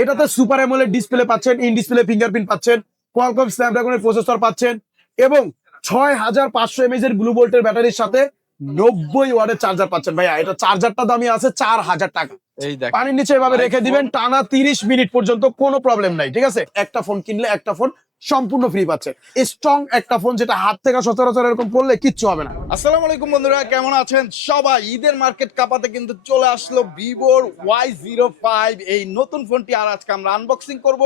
এটাতে super AMOLED display পাচ্ছেন in display fingerprint পাচ্ছেন কোয়ালকম স্ন্যাপড্রাগনের প্রসেসর পাচ্ছেন এবং ছয় হাজার পাঁচশো এমএজ এর ব্লু বোল্টের ব্যাটারির সাথে নব্বই ওয়ার্ডের চার্জার পাচ্ছেন। ভাইয়া এটা চার্জারটা দামি আছে চার হাজার টাকা। পানির নিচে এভাবে রেখে দিবেন টানা তিরিশ মিনিট পর্যন্ত কোনো প্রবলেম নাই ঠিক আছে? একটা ফোন কিনলে একটা ফোন সম্পূর্ণ ফ্রি পাচ্ছে। স্ট্রং একটা ফোন যেটা হাত থেকে সচরাচর এরকম পড়লে কিচ্ছু হবে না। আসসালামু আলাইকুম বন্ধুরা, কেমন আছেন? সবাই, ঈদের মার্কেট কাপাতে কিন্তু চলে আসলো ভিভোর ওয়াই জিরো ফাইভ এই নতুন ফোনটি আর আজকে আমরা আনবক্সিং করব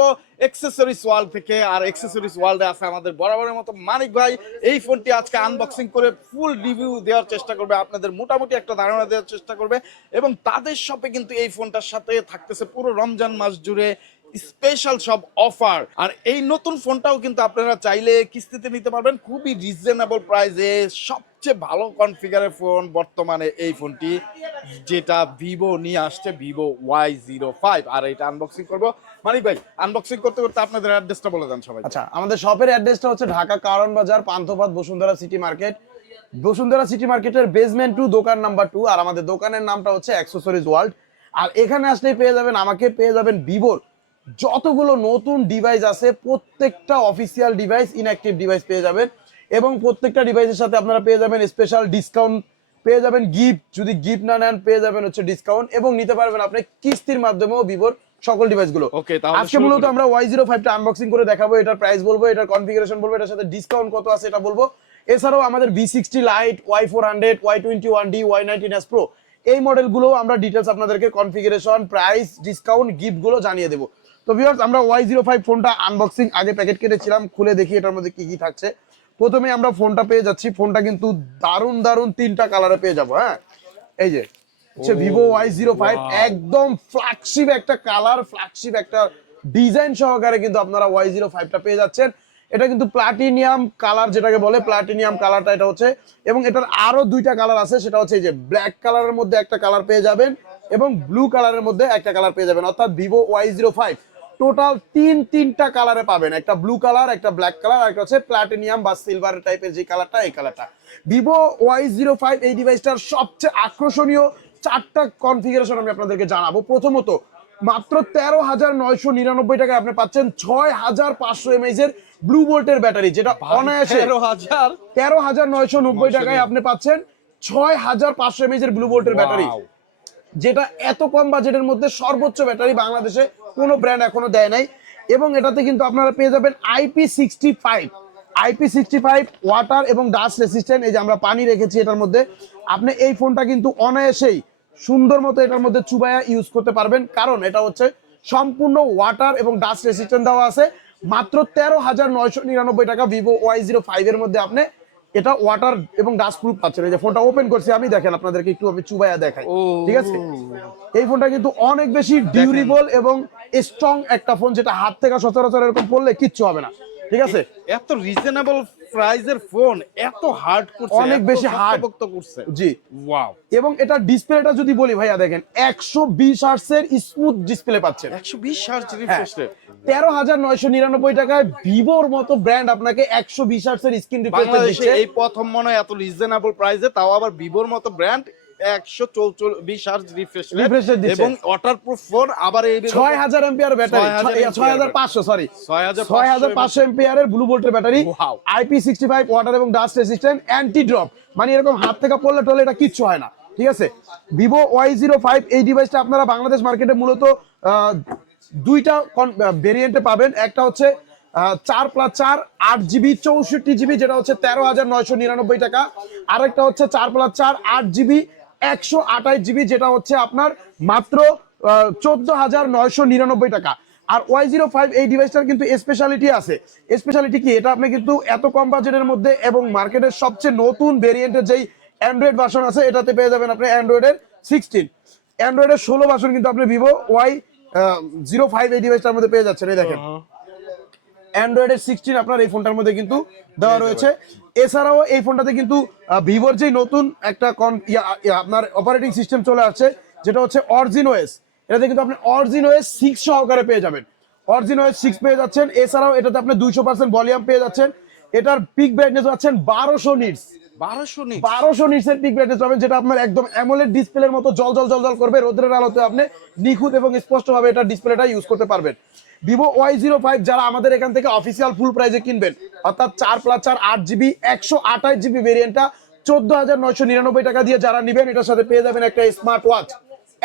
এক্সেসরিজ ওয়ার্ল্ড থেকে। আর এক্সেসরিজ ওয়ার্ল্ডে আছে আমাদের বরাবরের মতো মানিক ভাই। এই ফোনটি আজকে আনবক্সিং করে ফুল রিভিউ দেওয়ার চেষ্টা করবে, আপনাদের মোটামুটি একটা ধারণা দেওয়ার চেষ্টা করবে। এবং তাদের শপে কিন্তু এই ফোনটার সাথে থাকতেছে পুরো রমজান মাস জুড়ে স্পেশাল সব অফার আর এই নতুন ফোনটাও কিন্তু আপনারা চাইলে কিস্তিতে নিতে পারবেন খুবই রিজনেবল প্রাইসে সবচেয়ে ভালো কনফিগারের ফোন বর্তমানে এই ফোনটি, যেটা ভিভো নিয়ে আসছে ভিভো ওয়াই জিরো ফাইভ আর এটা আনবক্সিং করব। মানিক ভাই আনবক্সিং করতে করতে আপনাদের অ্যাড্রেসটা বলে দেন সবাই আচ্ছা আমাদের শপের অ্যাড্রেসটা হচ্ছে Dhaka Karwan Bazar Panthapath Bashundhara City market Bashundhara City মার্কেটের বেসমেন্ট টু দোকান নাম্বার টু আর আমাদের দোকানের নামটা হচ্ছে অ্যাক্সেসরিজ ওয়ার্ল্ড আর এখানে আসলেই পেয়ে যাবেন, আমাকে পেয়ে যাবেন ভিভোর যতগুলো নতুন ডিভাইস আছে প্রত্যেকটা অফিসিয়াল ডিভাইস ইনঅ্যাক্টিভ ডিভাইস পেয়ে যাবেন এবং প্রত্যেকটা ডিভাইসের সাথে আপনারা পেয়ে যাবেন স্পেশাল ডিসকাউন্ট পেয়ে যাবেন গিফট যদি গিফট না নেন পেয়ে যাবেন হচ্ছে ডিসকাউন্ট এবং নিতে পারবেন আপনি কিস্তির মাধ্যমেও ভিভোর সকল ডিভাইসগুলো আজকে মূলত আমরা ওয়াই জিরো ফাইভটা আনবক্সিং করে দেখাবো এটার প্রাইস বলব এটার কনফিগারেশন বলব এটার সাথে ডিসকাউন্ট কত আছে এটা বলব। এছাড়াও আমাদের V sixty lite Y four hundred Y twenty one D Y nineteen S pro এই মডেলগুলো আমরা ডিটেলস আপনাদেরকে কনফিগারেশন প্রাইস ডিসকাউন্ট গিফটগুলো জানিয়ে দেবো। তো ভিউয়ার্স আমরা ওয়াই জিরো ফাইভ ফোনটা আনবক্সিং আগে প্যাকেট কেটেছিলাম খুলে দেখি এটার মধ্যে কি কি থাকছে। প্রথমে আমরা ফোনটা পেয়ে যাচ্ছি ফোনটা কিন্তু দারুণ দারুণ তিনটা কালারে পেয়ে যাব হ্যাঁ? এই যে হচ্ছে ভিভো ওয়াই জিরো ফাইভ একদম ফ্ল্যাগশিপ একটা কালার ফ্ল্যাগশিপ একটা ডিজাইন সহকারে কিন্তু আপনারা ওয়াই জিরো ফাইভটা পেয়ে যাচ্ছেন। এটা কিন্তু প্লাটিনিয়াম কালার যেটাকে বলে প্লাটিনিয়াম কালারটা এটা হচ্ছে। এবং এটার আরও দুইটা কালার আছে সেটা হচ্ছে এই যে ব্ল্যাক কালারের মধ্যে একটা কালার পেয়ে যাবেন এবং ব্লু কালারের মধ্যে একটা কালার পেয়ে যাবেন। অর্থাৎ Vivo Y zero five total তিন তিনটা কালারে পাবেন। একটা ব্লু কালার একটা ব্ল্যাক কালার আর একটা হচ্ছে প্লাটিনিয়াম বা সিলভার টাইপের যে কালারটা এই কালারটা ভিভো ওয়াই জিরো ফাইভ এই ডিভাইসটার সবচেয়ে আকর্ষণীয় চারটা কনফিগারেশন আমি আপনাদেরকে জানাব। প্রথমত মাত্র তেরো হাজার নয়শো নিরানব্বই টাকায় আপনি পাচ্ছেন ছয় হাজার পাঁচশো এমএইচ এর ব্লু ভোল্টের ব্যাটারি যেটা অনায়াসে তেরো হাজার? তেরো হাজার নয়শো নব্বই টাকায় আপনি পাচ্ছেন ছয় হাজার পাঁচশো এমএইচ এর ব্লু ভোল্টের ব্যাটারি যেটা এত কম বাজেটের মধ্যে সর্বোচ্চ ব্যাটারি বাংলাদেশে কোনো ব্র্যান্ড এখনও দেয় নাই। এবং এটাতে কিন্তু আপনারা পেয়ে যাবেন IP sixty five IP sixty five water এবং ডাস্ট রেসিস্ট্যান্ট এই যে আমরা পানি রেখেছি এটার মধ্যে। আপনি এই ফোনটা কিন্তু অনায়াসেই সুন্দর মতো এটার মধ্যে চুবায়া ইউজ করতে পারবেন। কারণ এটা হচ্ছে সম্পূর্ণ ওয়াটার এবং ডাস্ট রেসিস্ট্যান্ট দেওয়া আছে। মাত্র তেরো হাজার নয়শো নিরানব্বই টাকা ভিভো ওয়াই জিরো ফাইভের মধ্যে আপনি এটা ওয়াটার এবং ডাস্ট প্রুফ পাচ্ছেন। এই যে ফোনটা ওপেন করছি আমি দেখেন আপনাদেরকে একটু আমি চুবায়া দেখাই। ঠিক আছে? এই ফোনটা কিন্তু অনেক বেশি ডিউরেবল এবং স্ট্রং একটা ফোন যেটা হাত থেকে সচরাচর এরকম পড়লে কিচ্ছু হবে না। ঠিক আছে? এত রিজনেবল প্রাইজের ফোন এত হার্ড করছে অনেক বেশি হার্ড শক্তপোক্ত করছে। জি। ওয়াও এবং এটা ডিসপ্লেটা যদি বলি ভাইয়া দেখেন একশো বিশ আর্টসের স্মুথ ডিসপ্লে পাচ্ছেন। একশো বিশ হার্জ হ্যাঁ। তেরো হাজার নয়শো নিরানব্বই টাকায় ভিভোর মতো ব্র্যান্ড আপনাকে একশো বিশ আর্টসের স্ক্রিন দিচ্ছে। এই প্রথম মনে হয় এত রিজনেবল প্রাইসে তাও আবার ভিভোর মতো ব্র্যান্ড একশো চৌচল্লিশ হার্জ রিফ্রেশ। এবং ওয়াটার প্রুফ ফোন আবার এই ছয় হাজার এম্পিয়ার ব্যাটারি ছয় হাজার পাঁচশো সরি 6500 ছয় হাজার পাঁচশো এম্পিয়ারের ব্লু ভোল্টের battery. IP sixty five water এবং ডাস্ট রেসিস্ট্যান্ট অ্যান্টি ড্রপ মানে এরকম হাত থেকে পড়লে টলে এটা কিচ্ছু হয় না। ঠিক আছে? ভিভো ওয়াই জিরো ফাইভ এই ডিভাইসটা আপনারা বাংলাদেশ মার্কেটে মূলত দুইটা ভেরিয়েন্টে পাবেন। একটা হচ্ছে চার প্লাস চার, আট জিবি চৌষট্টি জিবি যেটা হচ্ছে তেরো হাজার নয়শো নিরানব্বই টাকা। আরেকটা হচ্ছে চার প্লাস চার, আট জিবি একশো আঠাশ জিবি যেটা হচ্ছে আপনার মাত্র চোদ্দ হাজার নয়শো নিরানব্বই টাকা। আর ওয়াই জিরো ফাইভ এই ডিভাইসটার কিন্তু স্পেশালিটি আছে। স্পেশালিটি কি? এটা আপনি কিন্তু এত কম বাজেটের মধ্যে এবং মার্কেটের সবচেয়ে নতুন ভেরিয়েন্টের যেই অ্যান্ড্রয়েড ভার্সন আছে, এটাতে পেয়ে যাবেন আপনি অ্যান্ড্রয়েডের সিক্সটিন অ্যান্ড্রয়েডের ষোলো ভার্সন কিন্তু আপনি ভিভো ওয়াই জিরো ফাইভ এই ডিভাইসটার মধ্যে পেয়ে যাচ্ছেন এই দেখেন। অ্যান্ড্রয়েডের সিক্সটিন আপনার এই ফোনটার মধ্যে কিন্তু দেওয়া রয়েছে। এছাড়াও এই ফোনটাতে কিন্তু ভিভোর যে নতুন একটা কন- আপনার অপারেটিং সিস্টেম চলে আসছে যেটা হচ্ছে অরিজিন ওএস এটাতে কিন্তু আপনি অরিজিন ওএস সিক্স সহকারে পেয়ে যাবেন। অরিজিন ওএস সিক্স পেয়ে যাচ্ছেন এছাড়াও এটাতে আপনি দুইশো পার্সেন্ট ভলিউম পেয়ে যাচ্ছেন। এটার পিক ব্রাইটনেস পাচ্ছেন বারোশো নিটস বারোশো নিটসের পিক ব্রাইটনেস পাবেন যেটা আপনার একদম অ্যামোলেড ডিসপ্লের মতো জল জল জল জল করবে। রোদ্রের আলোতে আপনি নিখুঁত এবং স্পষ্টভাবে এটা ডিসপ্লেটা ইউজ করতে পারবেন। ভিভো ওয়াই জিরো ফাইভ যারা আমাদের এখান থেকে অফিসিয়াল ফুল প্রাইজে কিনবেন অর্থাৎ চার প্লাস চার আট জিবি একশো আঠাশ জিবি ভেরিয়েন্টটা চোদ্দ হাজার নয়শো নিরানব্বই টাকা দিয়ে যারা নিবেন এটার সাথে পেয়ে যাবেন একটা স্মার্ট ওয়াচ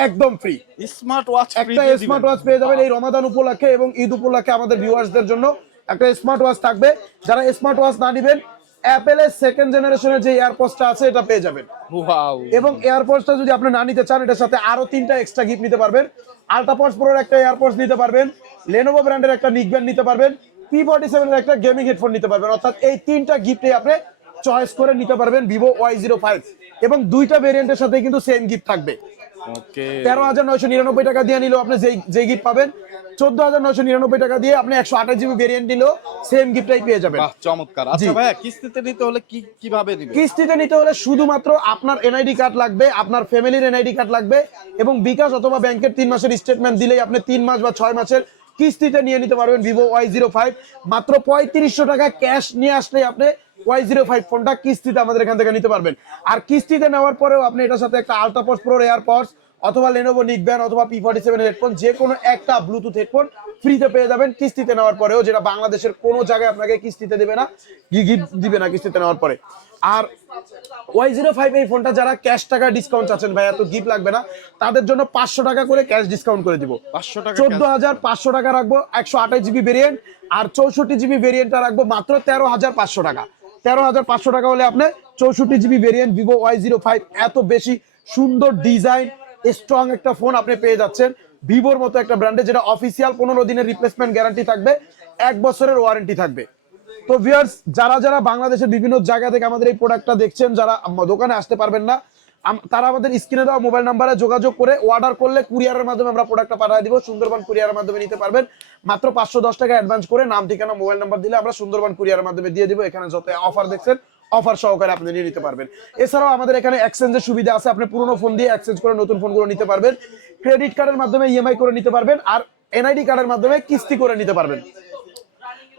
একদম ফ্রি স্মার্ট ওয়াচ একটা স্মার্ট ওয়াচ পেয়ে যাবেন এই রমাদান উপলক্ষে এবং ঈদ উপলক্ষে আমাদের ভিউয়ার্সদের জন্য। একটা স্মার্ট ওয়াচ থাকবে। যারা স্মার্ট ওয়াচ না নিবেন অ্যাপেলের সেকেন্ড জেনারেশনের যে এয়ারপোর্টটা আছে এটা পেয়ে যাবেন। এবং এয়ারপোর্টসটা যদি আপনি না নিতে চান এটার সাথে আরও তিনটা এক্সট্রা গিফট নিতে পারবেন। আলট্রাপোর্টস প্রোর একটা এয়ারপোর্টস নিতে পারবেন। লেনোভো ব্র্যান্ডের একটা নিকব্যান্ড নিতে পারবেন। পি ফর্টি সেভেনের একটা গেমিং হেডফোন নিতে পারবেন। অর্থাৎ এই তিনটা গিফটে আপনি চয়েস করে নিতে পারবেন ভিভো ওয়াই জিরো ফাইভ এবং দুইটা ভেরিয়েন্টের সাথে কিন্তু সেম গিফট থাকবে। তেরো হাজার নয়শো নিরানব্বই টাকা দিয়ে নিলেও আপনি যেই যে গিফট পাবেন। চোদ্দ হাজার নয়শো নিরানব্বই টাকা দিয়ে আপনি একশো আঠাশ জিবি ভেরিয়েন্ট নিলেও সেম গিফটটাই পেয়ে যাবেন। চমৎকার। আচ্ছা। ভাইয়া কিস্তিতে নিতে হলে কি কীভাবে দিবে কিস্তিতে নিতে হলে শুধুমাত্র আপনার এনআইডি কার্ড লাগবে আপনার ফ্যামিলির এনআইডি কার্ড লাগবে এবং বিকাশ অথবা ব্যাংকের তিন মাসের স্টেটমেন্ট দিলেই আপনি তিন মাস বা ছয় মাসের কিস্তিতে নিয়ে নিতে পারবেন ভিভো ওয়াই জিরো ফাইভ মাত্র পঁয়ত্রিশশো টাকা ক্যাশ নিয়ে আসলেই আপনি ওয়াই জিরো ফাইভ ফোনটা কিস্তিতে আমাদের এখান থেকে নিতে পারবেন। আর কিস্তিতে নেওয়ার পরেও আপনি এটার সাথে একটা আলট্রাপস প্রো এয়ারপডস অথবা লেনোভো নিকব্যান অথবা পি ফর্টি সেভেন হেডফোন যে কোনো একটা ব্লুটুথ হেডফোন ফ্রিতে পেয়ে যাবেন কিস্তিতে নেওয়ার পরেও যেটা বাংলাদেশের কোনো জায়গায় আপনাকে কিস্তিতে দেবে না গিফট দিবে না কিস্তিতে নেওয়ার পরে। আর ওয়াই জিরো ফাইভ এই ফোনটা যারা ক্যাশ টাকা ডিসকাউন্ট চাচ্ছেন ভাই এত গিফট লাগবে না তাদের জন্য পাঁচশো টাকা করে ক্যাশ ডিসকাউন্ট করে দিব। পাঁচশো টাকা চোদ্দ হাজার পাঁচশো টাকা রাখব একশো আঠাশ জিবি ভেরিয়েন্ট আর চৌষট্টি জিবি ভেরিয়েন্টটা রাখব মাত্র তেরো হাজার পাঁচশো টাকা। তেরো হাজার পাঁচশো টাকা হলে আপনার চৌষট্টি GB variant Vivo Y zero five এত বেশি সুন্দর ডিজাইন স্ট্রং একটা ফোন আপনি পেয়ে যাচ্ছেন। ভিভোর মতো একটা ব্র্যান্ডে যেটা অফিসিয়াল পনেরো দিনের রিপ্লেসমেন্ট গ্যারান্টি থাকবে, এক বছরের ওয়ারেন্টি থাকবে। তো ভিয়ার্স যারা যারা বাংলাদেশের বিভিন্ন জায়গা থেকে আমাদের এই প্রোডাক্টটা দেখছেন, যারা দোকানে আসতে পারবেন না তারা আমাদের স্ক্রিনে দেওয়া মোবাইল নাম্বারে যোগাযোগ করে অর্ডার করলে কুরিয়ারের মাধ্যমে আমরা প্রোডাক্টটা পাঠিয়ে দিব। সুন্দরবন কুরিয়ারের মাধ্যমে নিতে পারবেন। মাত্র পাঁচশো দশ টাকা অ্যাডভান্স করে নাম, ঠিকানা মোবাইল নাম্বার দিলে আমরা সুন্দরবন কুরিয়ারের মাধ্যমে দিয়ে দিব। এখানে যত অফার দেখছেন অফার সহকারে আপনি নিয়ে নিতে পারবেন। এছাড়াও আমাদের এখানে এক্সচেঞ্জের সুবিধা আছে। আপনি পুরোনো ফোন দিয়ে এক্সচেঞ্জ করে নতুন ফোনগুলো নিতে পারবেন। ক্রেডিট কার্ডের মাধ্যমে ইএমআই করে নিতে পারবেন। আর এনআইডি কার্ডের মাধ্যমে কিস্তি করে নিতে পারবেন।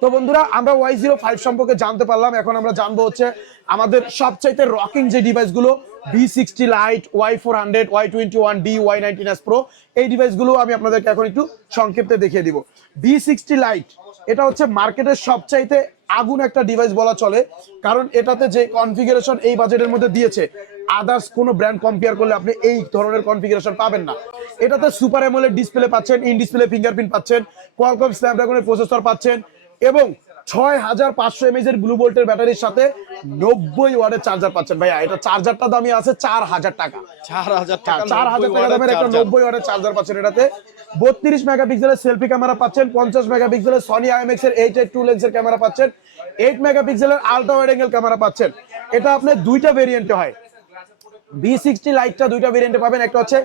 তো বন্ধুরা, আমরা ওয়াই জিরো ফাইভ সম্পর্কে জানতে পারলাম। এখন আমরা জানব হচ্ছে আমাদের সবচাইতে রকিং যে ডিভাইসগুলো V sixty lite Y four hundred Y twenty one D Y nineteen pro এই ডিভাইসগুলো আমি আপনাদেরকে এখন একটু সংক্ষিপ্তে দেখিয়ে দিব। বি সিক্সটি লাইট এটা হচ্ছে মার্কেটের সবচাইতে আগুন একটা ডিভাইস বলা চলে, কারণ এটাতে যে কনফিগারেশন এই বাজেটের মধ্যে দিয়েছে আদার্স কোনো ব্র্যান্ড কম্পেয়ার করলে আপনি এই ধরনের কনফিগারেশন পাবেন না। এটাতে সুপার অ্যামোলেড ডিসপ্লে পাচ্ছেন ইন ডিসপ্লে ফিঙ্গারপ্রিন্ট পাচ্ছেন কোয়ালকম স্ন্যাপড্রাগনের প্রসেসর পাচ্ছেন, এবং ছয় হাজার পাঁচশো এমএজ এর ব্লু ভোল্টের ব্যাটারির সাথে নব্বই ওয়ার্ডের চার্জার পাচ্ছেন। ভাইয়া এটা চার্জারটা দামি আছে চার হাজার টাকা। চার হাজার টাকা চার হাজার টাকা দামের একটা নব্বই ওয়াটের চার্জার পাচ্ছেন এটাতে। বত্রিশ মেগাপিক্সেলের সেলফি ক্যামেরা পাচ্ছেন পঞ্চাশ মেগাপিক্সেলের সনি আইএমএক্স এর এইট এইট টু লেন্সের ক্যামেরা পাচ্ছেন এইট মেগাপিক্সেলের আলট্রা ওয়াইড অ্যাঙ্গেল ক্যামেরা পাচ্ছেন। এটা আপনার দুইটা ভেরিয়েন্টে হয়। বি সিক্সটি লাইটটা দুইটা ভেরিয়েন্টে পাবেন। একটা হচ্ছে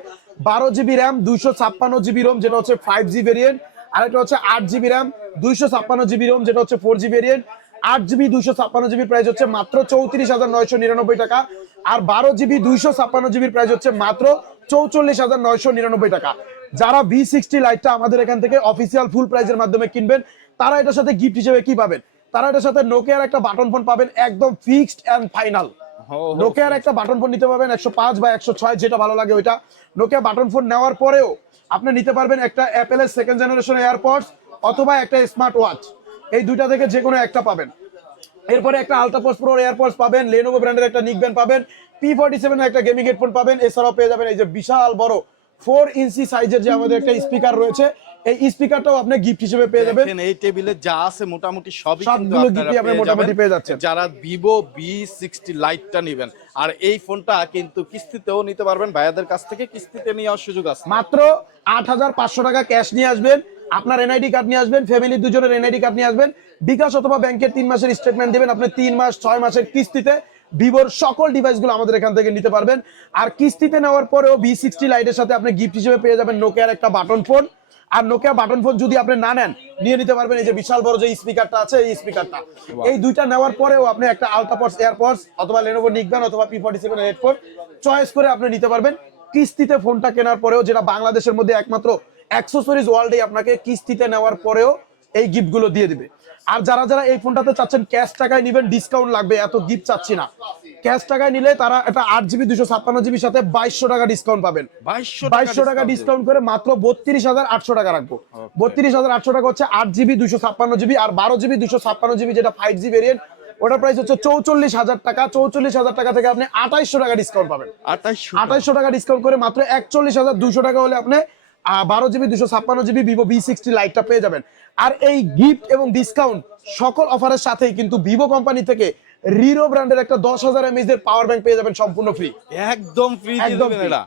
বারো জিবি র্যাম দুইশো ছাপ্পান্ন জিবি রোম যেটা হচ্ছে ফাইভ জি ভেরিয়েন্ট আর একটা হচ্ছে আট জিবি র্যাম দুইশো ছাপ্পান্ন জিবি রোম যেটা হচ্ছে ফোর জি ভেরিয়েন্ট আট জিবি দুইশো ছাপ্পান্ন জিবি প্রাইস হচ্ছে মাত্র চৌত্রিশ হাজার নয়শো নিরানব্বই টাকা। আর বারো জিবি দুইশো ছাপ্পান্ন জিবির প্রাইস হচ্ছে মাত্র চৌচল্লিশ হাজার নয়শো নিরানব্বই টাকা। যারা বি সিক্সটি লাইটটা আমাদের এখান থেকে অফিসিয়াল ফুল প্রাইজের মাধ্যমে কিনবেন, তারা এটার সাথে গিফট হিসেবে কি পাবেন? তারা এটার সাথে নোকিয়ার একটা বাটন ফোন পাবেন, একদম ফিক্সড অ্যান্ড ফাইনাল নোকিয়ার একটা বাটন ফোন নিতে পারবেন একশো পাঁচ বা একশো ছয় যেটা ভালো লাগে ওইটা। নোকিয়া বাটন ফোন নেওয়ার পরেও আপনি নিতে পারবেন একটা অ্যাপেলের সেকেন্ড জেনারেশন এয়ারপডস অথবা একটা স্মার্ট ওয়াচ এই দুইটা থেকে যে কোনো একটা পাবেন। এরপরে একটা আলট্রাপোস প্রো এয়ারপডস পাবেন লেনোভো ব্র্যান্ডের একটা নিকব্যান্ড পাবেন পি ফর্টি সেভেন একটা গেমিং হেডফোন পাবেন এছাড়াও পেয়ে যাবেন এই যে বিশাল বড় ফোর ইঞ্চি সাইজের যে আমাদের একটা স্পিকার রয়েছে এই স্পিকারটাও আপনি গিফট হিসেবে পেয়ে যাবেন। এই টেবিলে যা আছে মোটামুটি সবই সবগুলো আপনি মোটামুটি পেয়ে যাচ্ছেন। যারা ভিভো বি সিক্সটি লাইটটা নেবেন। আর এই ফোনটা কিন্তু কিস্তিতেও নিতে পারবেন। ভাইয়াদের কাছ থেকে কিস্তিতে নেওয়ার সুযোগ আছে। মাত্র আট হাজার পাঁচশো টাকা ক্যাশ নিয়ে আসবেন। আপনার এনআইডি কার্ড নিয়ে আসবেন ফ্যামিলির দুজনের এনআইডি কার্ড নিয়ে আসবেন। বিকাশ অথবা ব্যাংকের তিন মাসের স্টেটমেন্ট দেবেন। আপনি তিন মাস ছয় মাসের কিস্তিতে ভিভোর সকল ডিভাইসগুলো আমাদের এখান থেকে নিতে পারবেন। আর কিস্তিতে নেওয়ার পরেও বি সিক্সটি লাইটের সাথে আপনি গিফট হিসেবে পেয়ে যাবেন নোকিয়ার একটা বাটন ফোন আর নোকিয়া বাটন ফোন যদি আপনি না নেন নিয়ে নিতে পারবেন এই যে বিশাল বড় যে স্পিকারটা আছে এই স্পিকারটা এই দুইটা নেওয়ার পরেও আপনি একটা আলট্রাপডস এয়ারপডস অথবা লেনোভো নিকব্যান অথবা P forty seven headphone choice করে আপনি নিতে পারবেন। কিস্তিতে ফোনটা কেনার পরেও যেটা বাংলাদেশের মধ্যে একমাত্র অ্যাক্সেসরিজ ওয়ার্ল্ডে আপনাকে কিস্তিতে নেওয়ার পরেও এই গিফটগুলো দিয়ে দিবে। আর যারা যারা এই ফোনটাতে চাচ্ছেন ক্যাশ টাকায় নেবেন ডিসকাউন্ট লাগবে এত গিফট চাচ্ছি না। ক্যাশ টাকায় নিলে তারা এটা আট জিবি দুশো ছাপ্পান্ন জিবির সাথে বাইশশো টাকা ডিসকাউন্ট পাবেন। বাইশশো টাকা ডিসকাউন্ট করে মাত্র বত্রিশ হাজার আটশো টাকা রাখব। বত্রিশ হাজার আটশো টাকা হচ্ছে আট জিবি দুশো ছাপ্পান্ন জিবি আর বারো জিবি দুশো ছাপ্পান্ন জিবি যেটা ফাইভ জি ভেরিয়েন্ট ওটার প্রাইস হচ্ছে চৌচল্লিশ হাজার টাকা। চৌচল্লিশ হাজার টাকা থেকে আপনি আঠাইশশো টাকা ডিসকাউন্ট পাবেন। আঠাইশশো আঠাইশশো টাকা ডিসকাউন্ট করে মাত্র একচল্লিশ হাজার দুশো টাকা হলে আপনি বারো জিবি দুশো ছাপ্পান্ন জিবি ভিভো বি সিক্সটি লাইটটা পেয়ে যাবেন। আর এই গিফট এবং ডিসকাউন্ট সকল অফারের সাথেই কিন্তু ভিভো কোম্পানি থেকে রিরো ব্র্যান্ডের একটা দশ হাজার এমএস এর পাওয়ার ব্যাংক পেয়ে যাবেন সম্পূর্ণ ফ্রি একদম ফ্রি একদম এটা।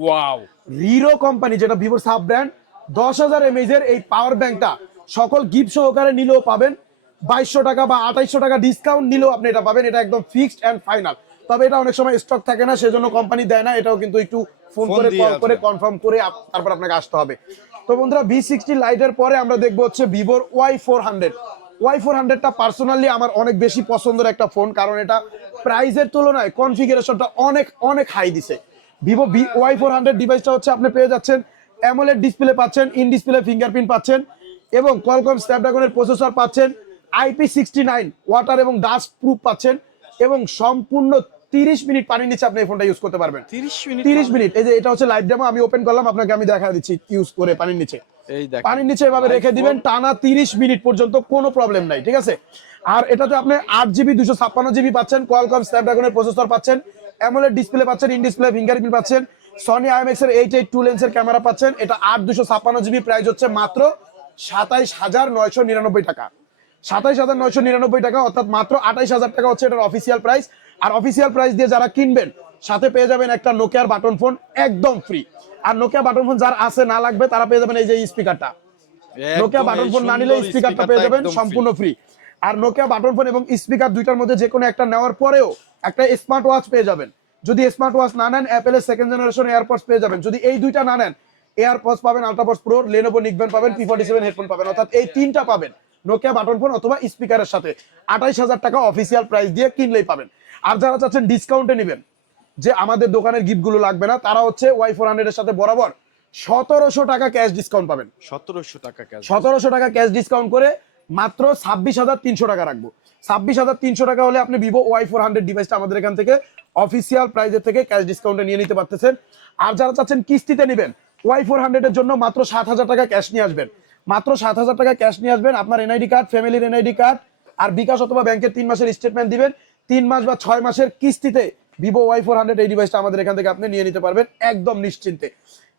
ওয়াও রিরো কোম্পানি যেটা ভিভোর সাব ব্র্যান্ড দশ হাজার এমএজ এর এই পাওয়ার ব্যাংকটা সকল গিফট সহকারে নিলেও পাবেন। বাইশশো টাকা বা আঠাইশশো টাকা ডিসকাউন্ট নিলেও আপনি এটা পাবেন। এটা একদম ফিক্সড অ্যান্ড ফাইনাল তবে এটা অনেক সময় স্টক থাকে না সেজন্য কোম্পানি দেয় না। এটাও কিন্তু একটু ফোন করে কল করে কনফার্ম করে তারপর আপনাকে আসতে হবে। তো বন্ধুরা ভি সিক্সটি লাইটের পরে আমরা দেখব হচ্ছে ভিভোর Y four hundred Y four হান্ড্রেডটা personally আমার অনেক বেশি পছন্দের একটা ফোন কারণ এটা প্রাইসের তুলনায় কনফিগারেশনটা অনেক অনেক হাই দিছে। Vivo V Y four hundred ডিভাইসটা হচ্ছে আপনি পেয়ে যাচ্ছেন অ্যামোলেড ডিসপ্লে পাচ্ছেন ইন ডিসপ্লে ফিঙ্গারপ্রিন্ট পাচ্ছেন এবং কলকম স্ন্যাপড্রাগনের প্রসেসর পাচ্ছেন আইপি সিক্সটি নাইন ওয়াটার এবং ডাস্ট প্রুফ পাচ্ছেন এবং সম্পূর্ণ তিরিশ মিনিট পানির নিচে আপনি এই ফোনটা ইউজ করতে পারবেন। তিরিশ মিনিট তিরিশ মিনিট এই যে এটা হচ্ছে লাইভ ডেমো আমি ওপেন করলাম আপনাকে আমি দেখা দিচ্ছি ইউজ করে পানির নিচে। পানির নিচে এভাবে রেখে দিবেন টানা তিরিশ মিনিট পর্যন্ত কোনো প্রবলেম নাই ঠিক আছে? আর এটাতে আপনি আট জিবি দুশো ছাপ্পান্ন জিবি পাচ্ছেন কোয়ালকম স্ন্যাপড্রাগনের প্রসেসর পাচ্ছেন অ্যামোলেড ডিসপ্লে পাচ্ছেন ইন ডিসপ্লে ফিঙ্গারপ্রিন্ট পাচ্ছেন সনি আইএমএক্স এর এইট এইট টু লেন্সের ক্যামেরা পাচ্ছেন এটা আট দুশো ছাপ্পান্ন জিবি প্রাইস হচ্ছে মাত্র সাতাইশ হাজার নয়শো নিরানব্বই টাকা। সাতাইশ হাজার নয়শো নিরানব্বই টাকা অর্থাৎ মাত্র আঠাইশ হাজার টাকা হচ্ছে এটার অফিসিয়াল প্রাইস আর অফিসিয়াল প্রাইস দিয়ে যারা কিনবেন সাথে পেয়ে যাবেন একটা নোকিয়ার বাটন ফোন একদম ফ্রি আর নোকিয়া বাটন ফোন যার আছে না লাগবে তারা পেয়ে যাবেন এই যে স্পিকারটা নোকিয়া বাটন ফোন না নিলে স্পিকারটা পেয়ে যাবেন সম্পূর্ণ ফ্রি আর নোকিয়া বাটন ফোন এবং স্পিকার দুইটার মধ্যে যে কোনো একটা নেওয়ার পরেও একটা স্মার্ট ওয়াচ পেয়ে যাবেন। যদি স্মার্ট ওয়াচ না নেন অ্যাপেলের সেকেন্ড জেনারেশন এয়ারপডস পেয়ে যাবেন। যদি এই দুইটা না নেন এয়ারপডস পাবেন আলট্রাপডস প্রো লেনোভো নিকবেন পাবেন পি ফর্টি সেভেন হেডফোন পাবেন। অর্থাৎ এই তিনটা পাবেন নোকিয়া বাটন ফোন অথবা স্পিকারের সাথে। আঠাইশ হাজার টাকা অফিসিয়াল প্রাইস দিয়ে কিনলেই পাবেন। আর যারা চাচ্ছেন ডিসকাউন্টে নেবেন যে আমাদের দোকানের গিফটগুলো লাগবে না তারা হচ্ছে ওয়াই ফোর হান্ড্রেড এর সাথে বরাবর সতেরোশো টাকা ক্যাশ ডিসকাউন্ট পাবেন। সতেরোশো টাকা ক্যাশ সতেরোশো টাকা ক্যাশ ডিসকাউন্ট করে মাত্র ছাব্বিশ হাজার তিনশো টাকা রাখব। ছাব্বিশ হাজার তিনশো টাকা হলে আপনি ভিভো ওয়াই ফোর হান্ড্রেড ডিভাইসটা আমাদের এখান থেকে অফিসিয়াল প্রাইজের থেকে ক্যাশ ডিসকাউন্টে নিয়ে নিতে পারতেছেন। আর যারা চাচ্ছেন কিস্তিতে নেবেন ওয়াই ফোর হান্ড্রেডের জন্য মাত্র সাত হাজার টাকা ক্যাশ নিয়ে আসবেন। মাত্র সাত হাজার টাকা ক্যাশ নিয়ে আসবেন আপনার এনআইডি কার্ড ফ্যামিলির এনআইডি কার্ড আর বিকাশ অথবা ব্যাংকের তিন মাসের স্টেটমেন্ট দিবেন। তিন মাস বা ছয় মাসের কিস্তিতে ভিভো ওয়াই ফোর হান্ড্রেড এই ডিভাইসটা আমাদের এখান থেকে আপনি নিয়ে নিতে পারবেন একদম নিশ্চিন্তে।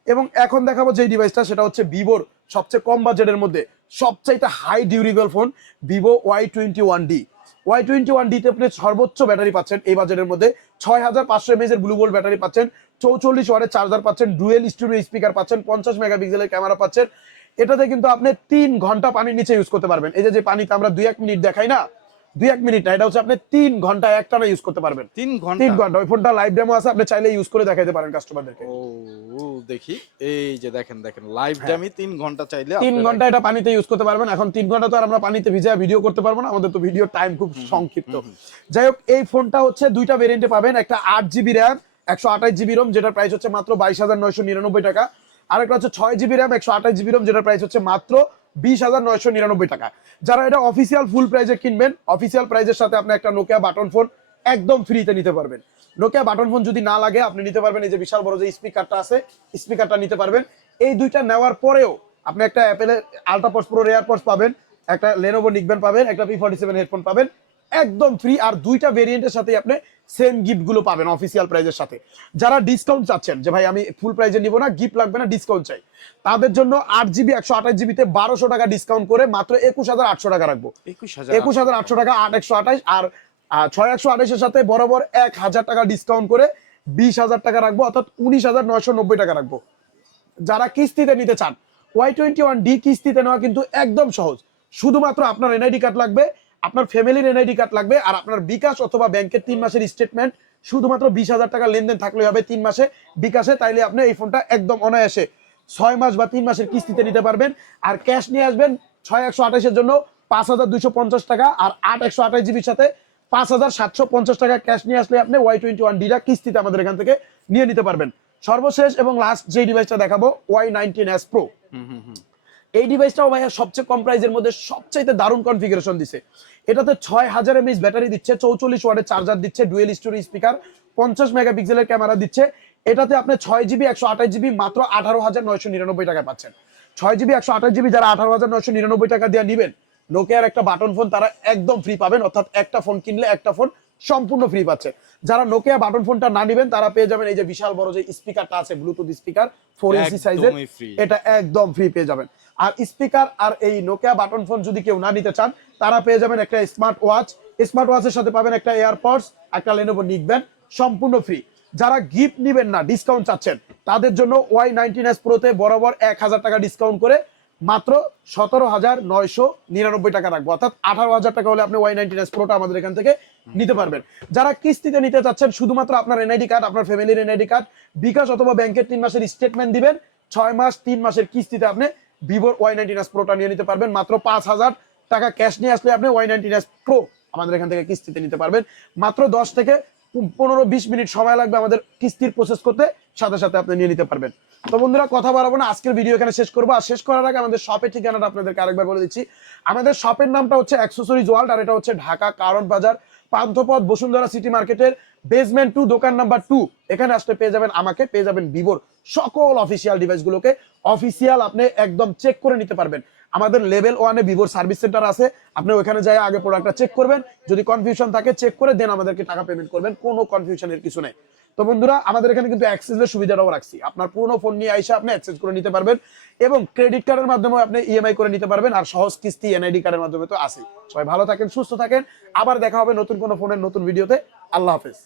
এবং এখন দেখাবো যে ডিভাইসটা সেটা হচ্ছে ভিভোর সবচেয়ে কম বাজেটের মধ্যে সবচাইতে high durable phone Vivo Y twenty one D Y twenty one ডিতে আপনি সর্বোচ্চ ব্যাটারি পাচ্ছেন এই বাজেটের মধ্যে। ছয় হাজার পাঁচশো এমএস এর ব্লু ভোল্ট ব্যাটারি পাচ্ছেন, চৌচল্লিশ ওয়াটের চার্জার পাচ্ছেন ডুয়েল স্টুডিও স্পিকার পাচ্ছেন, পঞ্চাশ মেগাপিক্সেলের ক্যামেরা পাচ্ছেন। এটাতে কিন্তু আপনি তিন ঘণ্টা পানির নিচে ইউজ করতে পারবেন। এই যে পানিতে আমরা দুই এক মিনিট দেখাই না দুই এক মিনিট না এটা হচ্ছে আপনি তিন ঘণ্টা একটানা ইউজ করতে পারবেন। তিন ঘণ্টা তিন ঘণ্টা? ওই ফোনটা লাইভ ডেমো আছে আপনি চাইলে ইউজ করে দেখাইতে পারেন কাস্টমারদেরকে ও দেখি এই যে দেখেন দেখেন লাইভ ড্যামি তিন ঘণ্টা চাইলে তিন ঘণ্টা এটা পানিতে ইউজ করতে পারবেন এখন তিন ঘণ্টা তো আর আমরা পানিতে ভিজা ভিডিও করতে পারব না আমাদের তো ভিডিও টাইম খুব সংক্ষিপ্ত। যাই হোক এই ফোনটা হচ্ছে দুইটা ভেরিয়েন্টে পাবেন একটা আট জিবি র্যাম একশো আঠাশ জিবি রোম যেটার প্রাইস হচ্ছে মাত্র বাইশ হাজার নয়শো নিরানব্বই টাকা আর একটা হচ্ছে ছয় জিবি র্যাম একশো আঠাশ জিবি রোম যেটার প্রাইস হচ্ছে মাত্র বিশ হাজার নয়শো নিরানব্বই টাকা। যারা এটা অফিসিয়াল ফুল প্রাইজে কিনবেন অফিসিয়াল প্রাইজের সাথে আপনি একটা নোকিয়া বাটন ফোন একদম ফ্রিতে নিতে পারবেন। নোকিয়া বাটন ফোন যদি না লাগে, আপনি নিতে পারবেন এই যে বিশাল বড় যে স্পিকারটা আছে স্পিকারটা নিতে পারবেন। এই দুইটা নেওয়ার পরেও আপনি একটা অ্যাপেলের আলট্রাপস প্রো এয়ারপডস পাবেন, একটা লেনোভো নিকবেন পাবেন, একটা পি ফর্টি সেভেন হেডফোন পাবেন, একদম ফ্রি আর দুইটা ভেরিয়েন্টের সাথে আপনি সেম গিফটগুলো পাবেন অফিসিয়াল প্রাইজের সাথে। যারা ডিসকাউন্ট চাচ্ছেন যে ভাই আমি ফুল প্রাইজে নিব না গিফট লাগবে না ডিসকাউন্ট চাই। তাদের জন্য আট জিবি একশো আঠাশ জিবিতে বারোশো টাকা ডিসকাউন্ট করে মাত্র একুশ হাজার আটশো টাকা রাখব। একুশ হাজার আটশো টাকা। আট একশো আঠাশ আর ছয় একশো আঠাশের সাথে বরাবর এক হাজার টাকা ডিসকাউন্ট করে বিশ হাজার টাকা রাখব অর্থাৎ উনিশ হাজার নয়শো নব্বই টাকা রাখব। যারা কিস্তিতে নিতে চান ওয়াই টোয়েন্টি ওয়ান ডি কিস্তিতে নেওয়া কিন্তু একদম সহজ। শুধুমাত্র আপনার এনআইডি কার্ড লাগবে আপনার ফ্যামিলির এনআইডি কার্ড লাগবে আর আপনার বিকাশ অথবা ব্যাংকের তিন মাসের স্টেটমেন্ট শুধুমাত্র বিশ হাজার টাকা লেনদেন থাকলে হবে তিন মাসে। বিকাশে তাইলে আপনি এই ফোনটা একদম অনায়াসে ছয় মাস বা তিন মাসের কিস্তিতে নিতে পারবেন। আর ক্যাশ নিয়ে আসবেন ছয় একশো আঠাশের জন্য পাঁচ হাজার দুইশো পঞ্চাশ টাকা আর আট একশো আঠাশ জিবির সাথে পাঁচ হাজার সাতশো পঞ্চাশ টাকা ক্যাশ নিয়ে আসলে আপনি ওয়াই টোয়েন্টি ওয়ান ডিটা কিস্তিতে আমাদের এখান থেকে নিয়ে নিতে পারবেন। সর্বশেষ এবং লাস্ট যে ডিভাইসটা দেখাবো ওয়াই নাইনটিন এস প্রো এই ডিভাইসটাও ভাইয়া সবচেয়ে কম প্রাইসের মধ্যে সবচাইতে দারুণ কনফিগারেশন দিছে। এটাতে ছয় হাজার এমএস ব্যাটারি দিচ্ছে, চৌচল্লিশ ওয়াটের চার্জার দিচ্ছে ডুয়েল স্টোরি স্পিকার পঞ্চাশ মেগাপিক্সেলের ক্যামেরা দিচ্ছে। এটাতে আপনি ছয় জিবি একশো আঠাশ জিবি মাত্র আঠারো হাজার নয়শো নিরানব্বই টাকায় পাচ্ছেন। ছয় জিবি একশো আঠাশ জিবি যারা আঠারো হাজার নয়শো নিরানব্বই টাকা দিয়ে নিবেন নোকিয়ার একটা বাটন ফোন তারা একদম ফ্রি পাবেন। অর্থাৎ একটা ফোন কিনলে একটা ফোন সম্পূর্ণ ফ্রি পাচ্ছে। যারা নোকিয়া বাটন ফোনটা না নিবেন তারা পেয়ে যাবেন এই যে বিশাল বড় যে স্পিকারটা আছে ব্লুটুথ স্পিকার ফোর ইঞ্চি সাইজের এটা একদম ফ্রি পেয়ে যাবেন। আর স্পিকার আর এই নোকিয়া বাটন ফোন যদি কেউ না নিতে চান তারা পেয়ে যাবেন একটা স্মার্ট ওয়াচ স্মার্ট ওয়াচের সাথে পাবেন একটা এয়ারপডস একটা লেনোভো নিকব্যান্ড সম্পূর্ণ ফ্রি যারা গিফট নিবেন না ডিসকাউন্ট চাচ্ছেন তাদের জন্য ওয়াই নাইনটিন এস প্রোতে বরাবর এক হাজার টাকা ডিসকাউন্ট করে মাত্র সতেরো হাজার নয়শো নিরানব্বই টাকা রাখব। অর্থাৎ আঠারো হাজার টাকা হলে আপনি ওয়াই নাইনটিন এস প্রোটা আমাদের এখান থেকে নিতে পারবেন। যারা কিস্তিতে নিতে চাচ্ছেন, শুধুমাত্র আপনার এনআইডি কার্ড আপনার ফ্যামিলির এনআইডি কার্ড বিকাশ অথবা ব্যাংকের তিন মাসের স্টেটমেন্ট দিবেন, ছয় মাস, তিন মাসের কিস্তিতে আপনি ভিভোর ওয়াই নাইনটিন এস প্রোটা নিয়ে নিতে পারবেন। মাত্র পাঁচ হাজার টাকা ক্যাশ নিয়ে আসলে আপনি ওয়াই নাইনটিন এস প্রো আমাদের এখান থেকে কিস্তিতে নিতে পারবেন। মাত্র দশ থেকে পনেরো বিশ মিনিট সময় লাগবে আমাদের কিস্তির প্রসেস করতে, সাথে সাথে আপনি নিয়ে নিতে পারবেন। তো বন্ধুরা, কথা বাড়াবো না, আজকের ভিডিও এখানে শেষ করব। আর শেষ করার আগে আমাদের শপের ঠিকানাটা আপনাদেরকে আরেকবার বলে দিচ্ছি। আমাদের শপের নামটা হচ্ছে অ্যাক্সেসরিজ ওয়ার্ল্ড আর এটা হচ্ছে ঢাকা কারণ বাজার, পান্থপথ, বসুন্ধরা সিটি মার্কেটের বেসমেন্ট টু দোকান নাম্বার টু এখানে আসতে পেয়ে যাবেন আমাকে, পেয়ে যাবেন ভিভোর সকল অফিসিয়াল ডিভাইসগুলোকে অফিসিয়াল আপনি একদম চেক করে নিতে পারবেন। আমাদের লেভেল ওয়ানে ভিভোর সার্ভিস সেন্টার আছে। আপনি ওখানে যাই আগে প্রোডাক্টটা চেক করবেন। যদি কনফিউশন থাকে চেক করে দেন আমাদেরকে টাকা পেমেন্ট করবেন। কোনো কনফিউশনের কিছু নেই। তো বন্ধুরা, আমাদের এখানে কিন্তু অ্যাক্সেসের সুবিধাটাও রাখছি। আপনার পুরোনো ফোন নিয়ে আইসা আপনি অ্যাক্সেস করে নিতে পারবেন এবং ক্রেডিট কার্ডের মাধ্যমে আপনি ইএমআই করে নিতে পারবেন আর সহজ কিস্তি এনআইডি কার্ডের মাধ্যমে তো আছে সবাই ভালো থাকেন, সুস্থ থাকেন। আবার দেখা হবে নতুন কোনো ফোনের নতুন ভিডিওতে আল্লাহ হাফেজ।